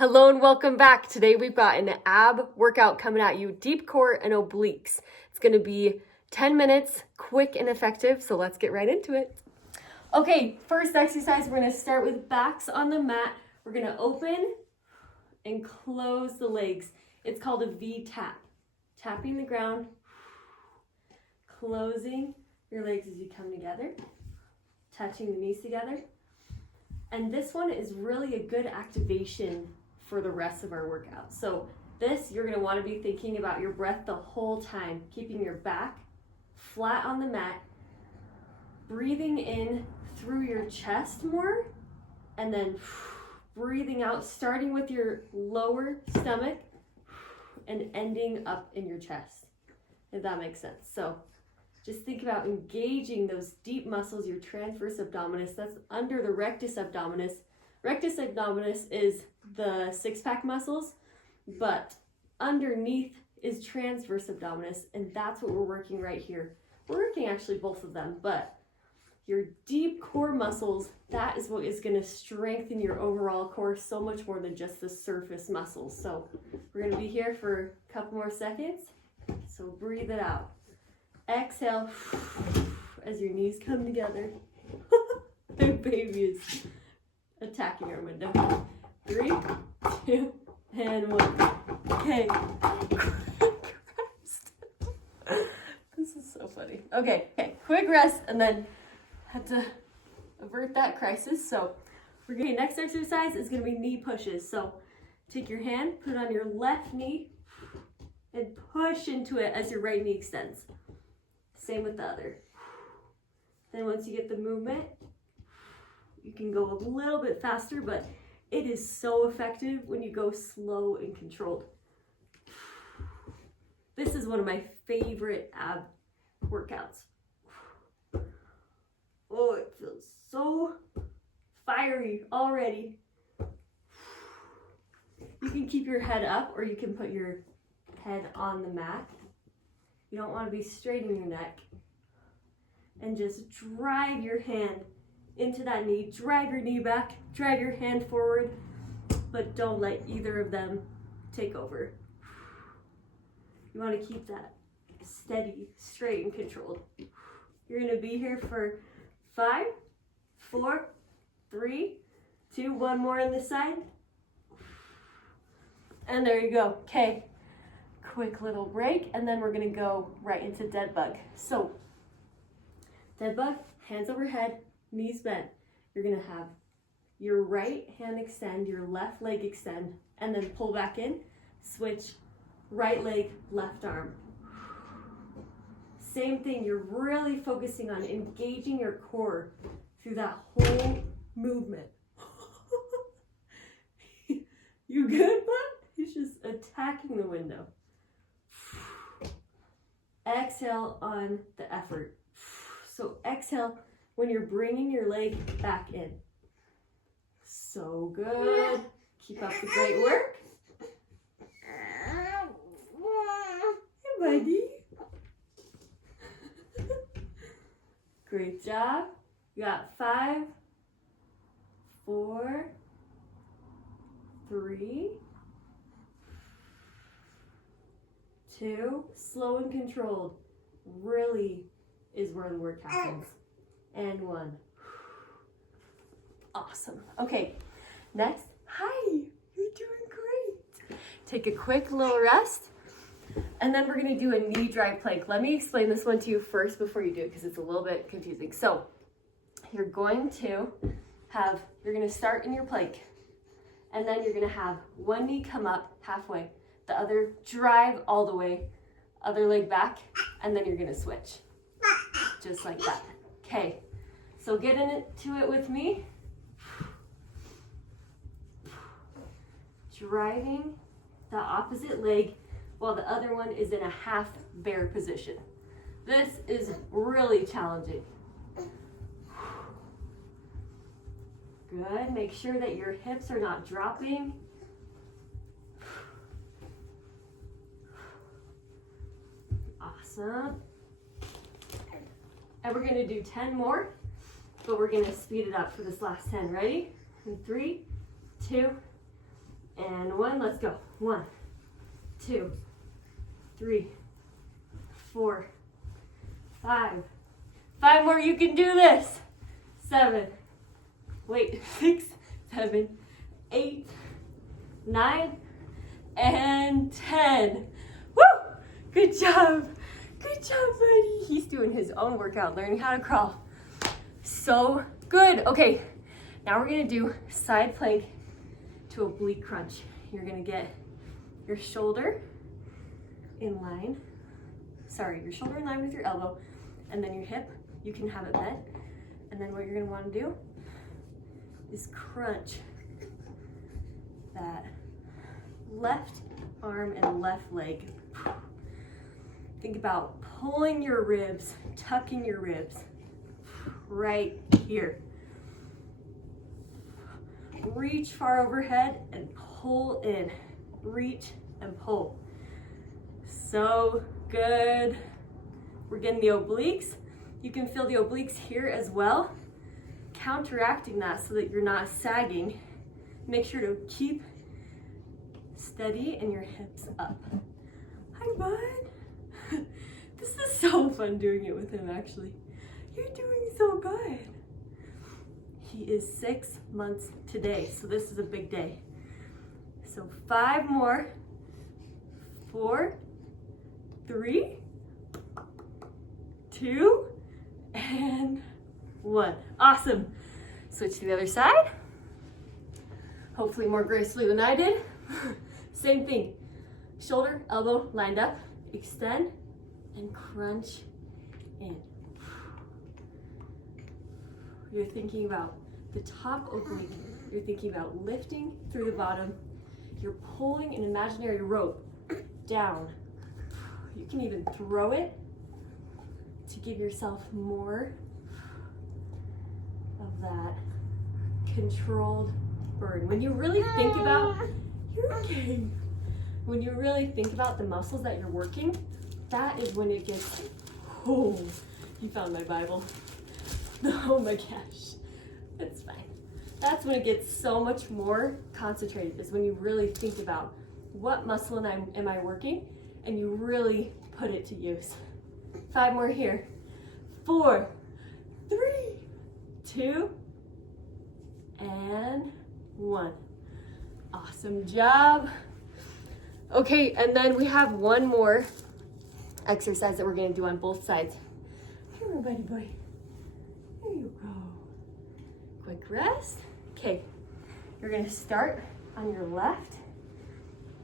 Hello and welcome back. Today we've got an ab workout coming at you, deep core and obliques. It's going to be 10 minutes, quick and effective, so let's get right into it. Okay, first exercise, we're going to start with backs on the mat. We're going to open and close the legs. It's called a V tap. Tapping the ground, closing your legs as you come together, touching the knees together. And this one is really a good activation for the rest of our workout. So this, you're gonna wanna be thinking about your breath the whole time, keeping your back flat on the mat, breathing in through your chest more, and then breathing out, starting with your lower stomach and ending up in your chest, if that makes sense. So just think about engaging those deep muscles, your transverse abdominis, that's under the rectus abdominis. Rectus abdominis is the six-pack muscles, but underneath is transverse abdominis, and that's what we're working right here. We're working actually both of them, but your deep core muscles, that is what is gonna strengthen your overall core so much more than just the surface muscles. So we're gonna be here for a couple more seconds. So breathe it out. Exhale as your knees come together. The baby is attacking our window. 3, 2, and 1. Okay. This is so funny. Okay, quick rest and then had to avert that crisis. So we're gonna, next exercise is gonna be knee pushes. So take your hand, put it on your left knee, and push into it as your right knee extends. Same with the other. Then once you get the movement, you can go a little bit faster, but it is so effective when you go slow and controlled. This is one of my favorite ab workouts. Oh, it feels so fiery already. You can keep your head up or you can put your head on the mat. You don't want to be straighting your neck. And just drive your hand into that knee. Drive your knee back. Drive your hand forward. But don't let either of them take over. You want to keep that steady, straight, and controlled. You're going to be here for 5, 4, 3, 2, 1 more on this side. And there you go. Okay. Quick little break, and then we're gonna go right into dead bug. So, dead bug, hands overhead, knees bent. You're gonna have your right hand extend, your left leg extend, and then pull back in, switch, right leg, left arm. Same thing, you're really focusing on engaging your core through that whole movement. You good, bud? He's just attacking the window. Exhale on the effort. So exhale when you're bringing your leg back in. So good. Keep up the great work. Hey, buddy. Great job. You got 5, 4, 3, 2, slow and controlled, really is where the work happens. And 1. Awesome. Okay, next. Hi, you're doing great. Take a quick little rest, and then we're gonna do a knee drive plank. Let me explain this one to you first before you do it, because it's a little bit confusing. So, you're going to start in your plank, and then you're gonna have one knee come up halfway, the other drive all the way, other leg back, and then you're gonna switch. Just like that. Okay, so get into it with me. Driving the opposite leg while the other one is in a half bear position. This is really challenging. Good, make sure that your hips are not dropping. Awesome. And we're gonna do 10 more, but we're gonna speed it up for this last 10. Ready? In 3, 2, and one. Let's go. 1, 2, 3, 4, 5. 5 more. You can do this. 7. Wait. 6, 7, 8, 9, and 10. Woo! Good job. Good job, buddy. He's doing his own workout, learning how to crawl. So good. Okay, now we're gonna do side plank to oblique crunch. You're gonna get your shoulder in line. Sorry, your shoulder in line with your elbow, and then your hip. You can have it bent. And then what you're gonna wanna do is crunch that left arm and left leg. Think about pulling your ribs, tucking your ribs right here. Reach far overhead and pull in. Reach and pull. So good. We're getting the obliques. You can feel the obliques here as well, counteracting that so that you're not sagging. Make sure to keep steady and your hips up. Hi, bud. This is so fun doing it with him, actually. You're doing so good. He is 6 months today, so this is a big day. So 5 more. 4, 3, 2, and 1. Awesome. Switch to the other side. Hopefully more gracefully than I did. Same thing. Shoulder, elbow lined up. Extend and crunch in. You're thinking about the top oblique. You're thinking about lifting through the bottom. You're pulling an imaginary rope down. You can even throw it to give yourself more of that controlled burn. When you really think about, you're okay. When you really think about the muscles that you're working, that is when it gets, oh, you found my Bible. Oh my gosh, that's fine. That's when it gets so much more concentrated, is when you really think about what muscle am I working, and you really put it to use. 5 more here. 4, 3, 2, and 1. Awesome job. Okay, and then we have one more exercise that we're gonna do on both sides. Here, buddy boy. There you go. Quick rest. Okay, you're gonna start on your left,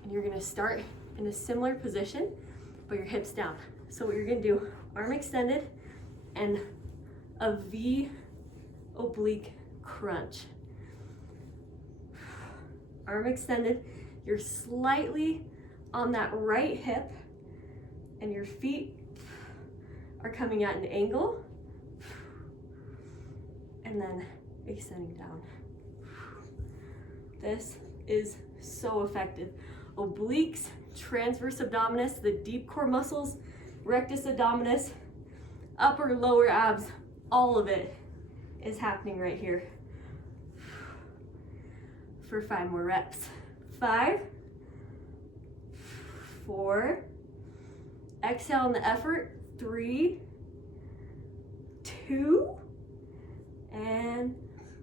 and you're gonna start in a similar position, but your hips down. So what you're gonna do, arm extended, and a V oblique crunch. Arm extended, you're slightly on that right hip, and your feet are coming at an angle, and then extending down. This is so effective. Obliques, transverse abdominis, the deep core muscles, rectus abdominis, upper, lower abs, all of it is happening right here. For 5 more reps. 5, 4, exhale in the effort, 3, 2, and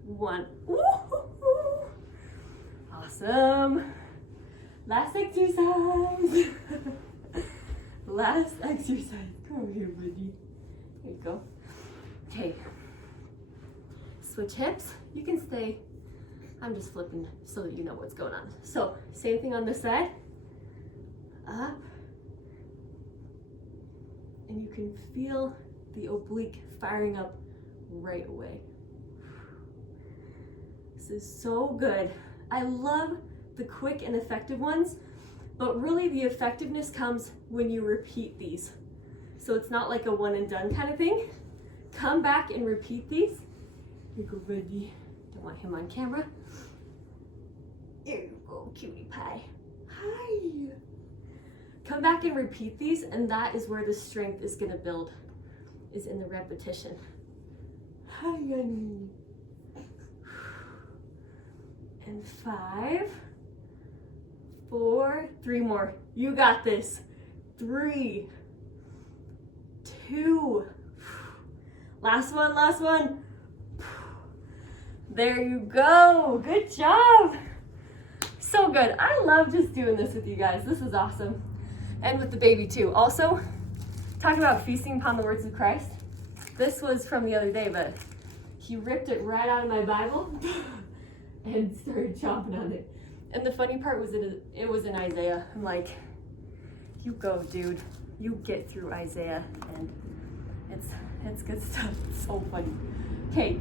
1. Woo-hoo-hoo. Awesome. Last exercise. Last exercise. Come here, buddy. There you go. Okay. Switch hips. You can stay. I'm just flipping so that you know what's going on. So, same thing on this side. Up. And you can feel the oblique firing up right away. This is so good. I love the quick and effective ones, but really the effectiveness comes when you repeat these. So it's not like a one and done kind of thing. Come back and repeat these. Here you go, buddy. Don't want him on camera. There you go, cutie pie. Hi. Come back and repeat these, and that is where the strength is gonna build, is in the repetition. Hi, honey. And 5, 4, 3 more. You got this. 3, 2. Last one, last one. There you go. Good job. So good. I love just doing this with you guys. This is awesome. And with the baby too. Also, talk about feasting upon the words of Christ. This was from the other day, but he ripped it right out of my Bible and started chomping on it. And the funny part was it was in Isaiah. I'm like, you go, dude. You get through Isaiah. And it's good stuff. It's so funny. Okay,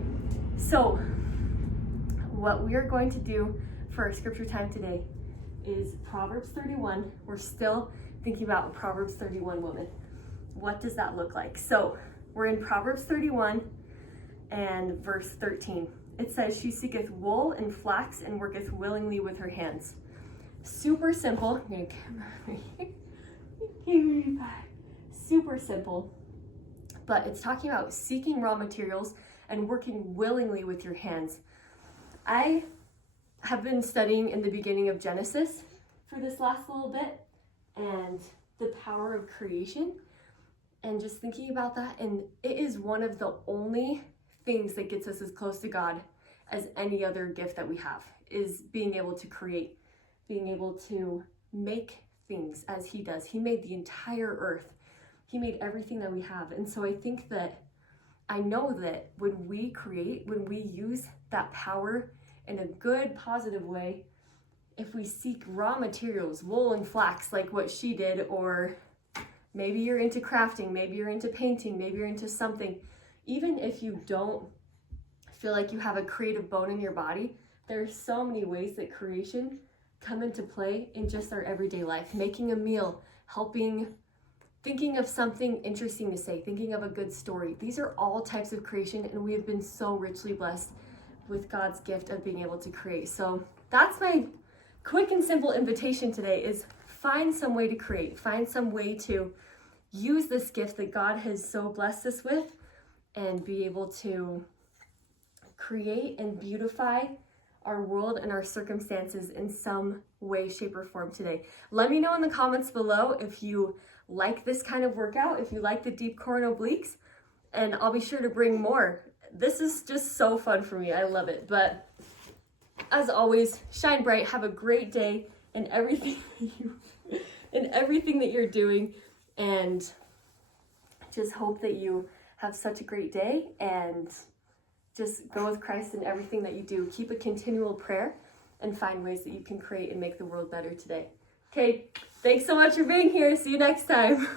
so what we are going to do for our scripture time today is Proverbs 31. We're still thinking about a Proverbs 31 woman. What does that look like? So we're in Proverbs 31 and verse 13. It says, she seeketh wool and flax and worketh willingly with her hands. Super simple. Super simple. But it's talking about seeking raw materials and working willingly with your hands. I have been studying in the beginning of Genesis for this last little bit and the power of creation and just thinking about that. And it is one of the only things that gets us as close to God as any other gift that we have, is being able to create, being able to make things as he does. He made the entire earth. He made everything that we have. And so I think that I know that when we create, when we use that power in a good, positive way, if we seek raw materials, wool and flax, like what she did, or maybe you're into crafting, maybe you're into painting, maybe you're into something, even if you don't feel like you have a creative bone in your body, there's so many ways that creation come into play in just our everyday life. Making a meal, helping, thinking of something interesting to say, thinking of a good story. These are all types of creation, and we have been so richly blessed with God's gift of being able to create. So that's my quick and simple invitation today, is find some way to create, find some way to use this gift that God has so blessed us with and be able to create and beautify our world and our circumstances in some way, shape, or form today. Let me know in the comments below if you like this kind of workout, if you like the deep core and obliques, and I'll be sure to bring more. This is just so fun for me. I love it. But as always, shine bright, have a great day in everything that you're doing, and just hope that you have such a great day and just go with Christ in everything that you do. Keep a continual prayer and find ways that you can create and make the world better today. Okay, thanks so much for being here. See you next time.